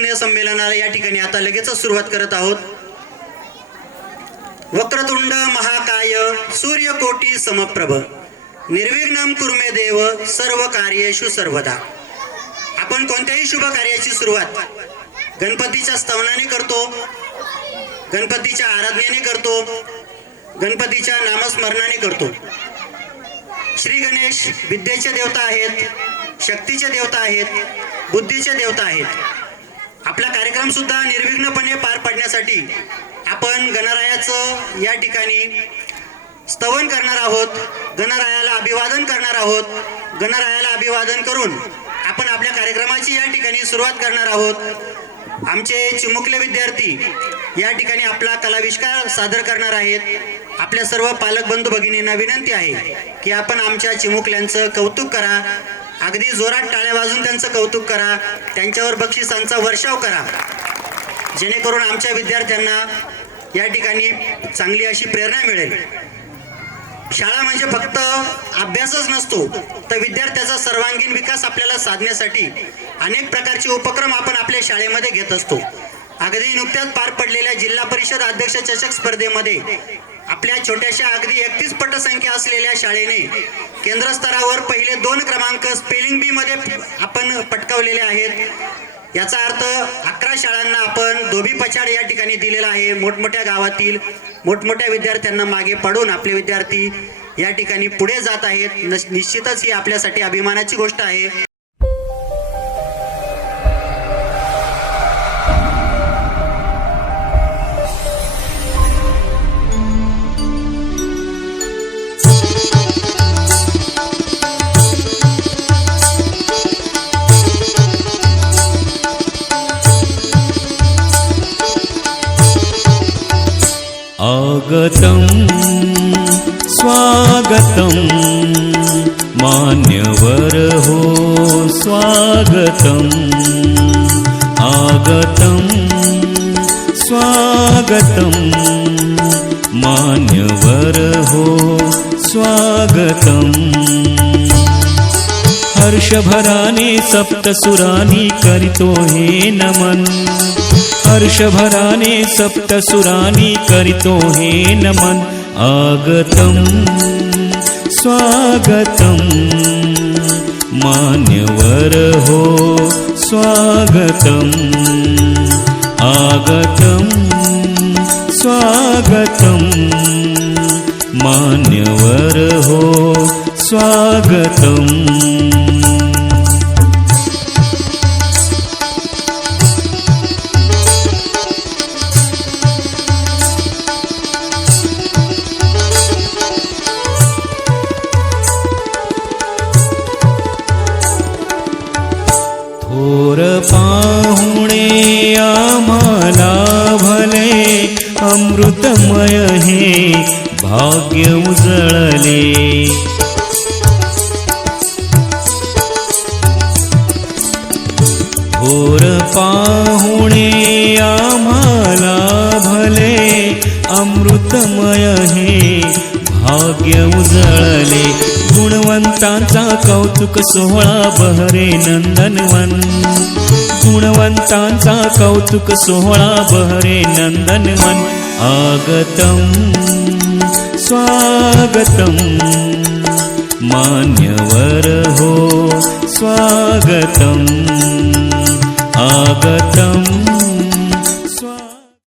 स्नेहसंमेलनाला या ठिकाणी आता लगेचच सुरुवात करत आहोत. वक्रतुंड महाकाय सूर्यकोटी समप्रभ निर्विघ्नं कुर्मे देव सर्व कार्येषु सर्वदा. आपण कोणत्याही शुभ कार्याची सुरुवात गणपतीच्या स्तवनाने करतो, गणपतीच्या आराधनेने करतो, गणपतीच्या नामस्मरणाने करतो. श्री गणेश विद्येचे देवता आहेत, शक्तीचे देवता आहेत, बुद्धीचे देवता आहेत. आपला कार्यक्रम सुद्धा निर्विघ्नपणे पार पाडण्यासाठी आपण गणरायाचं या ठिकाणी स्तवन करणार आहोत, गणरायाला अभिवादन करणार आहोत. गणरायाला अभिवादन करून आपण आपल्या कार्यक्रमाची या ठिकाणी सुरुवात करणार आहोत. आमचे चिमुकले विद्यार्थी या ठिकाणी आपला कलाविष्कार सादर करणार आहेत. आपल्या सर्व पालक बंधू भगिनींना विनंती आहे की आपण आमच्या चिमुकल्यांचं कौतुक करा, अगदी जोरात टाळ्या वाजून त्यांचं कौतुक करा, त्यांच्यावर बक्षिसांचा वर्षाव करा, जेणेकरून आमच्या विद्यार्थ्यांना या ठिकाणी चांगली अशी प्रेरणा मिळेल. शाळा म्हणजे फक्त अभ्यासच नसतो, तर विद्यार्थ्याचा सर्वांगीण विकास आपल्याला साधण्यासाठी अनेक प्रकारचे उपक्रम आपण आपल्या शाळेमध्ये घेत असतो. अगदी नुकत्याच पार पडलेल्या जिल्हा परिषद अध्यक्ष चषक स्पर्धेमध्ये आपल्या छोट्याशा अगदी 31 पटसंख्या असलेल्या शाळेने केंद्र स्तरावर पहिले 2 क्रमांक स्पेलिंग बी मध्ये आपण पटकावलेले आहेत. याचा अर्थ 11 शाळांना आपण धोबी पछाड या ठिकाणी दिलेला आहे. मोठमोठ्या गावातील मोठमोठ्या विद्यार्थ्यांना मागे पडून आपले विद्यार्थी या ठिकाणी पुढे जात आहेत. निश्चितच ही आपल्यासाठी अभिमानाची गोष्ट आहे. आगतं स्वागतं मान्यवर हो स्वागतं. आगतं स्वागतं मान्यवर हो स्वागतं. हर्षभराने सप्तसुरानी करितो हे नमन. हर्षभराने सप्तसुरानी करितो हे नमन. आगतं स्वागतं मान्यवर हो स्वागतं. आगतं स्वागतं मान्यवर हो स्वागतं. थोर पाहुणे आम्हाला भले अमृतमय हे भाग्य उजळले. थोर पाहुणे आम्हाला भले अमृतमय हे भाग्य उजळले. गुणवंतांचा कौतुक सोहळा बहरे नंदनवन. गुणवंतांचा कौतुक सोहळा बहरे नंदनवन. आगतं स्वागतं मान्यवर हो स्वागतं. आगतं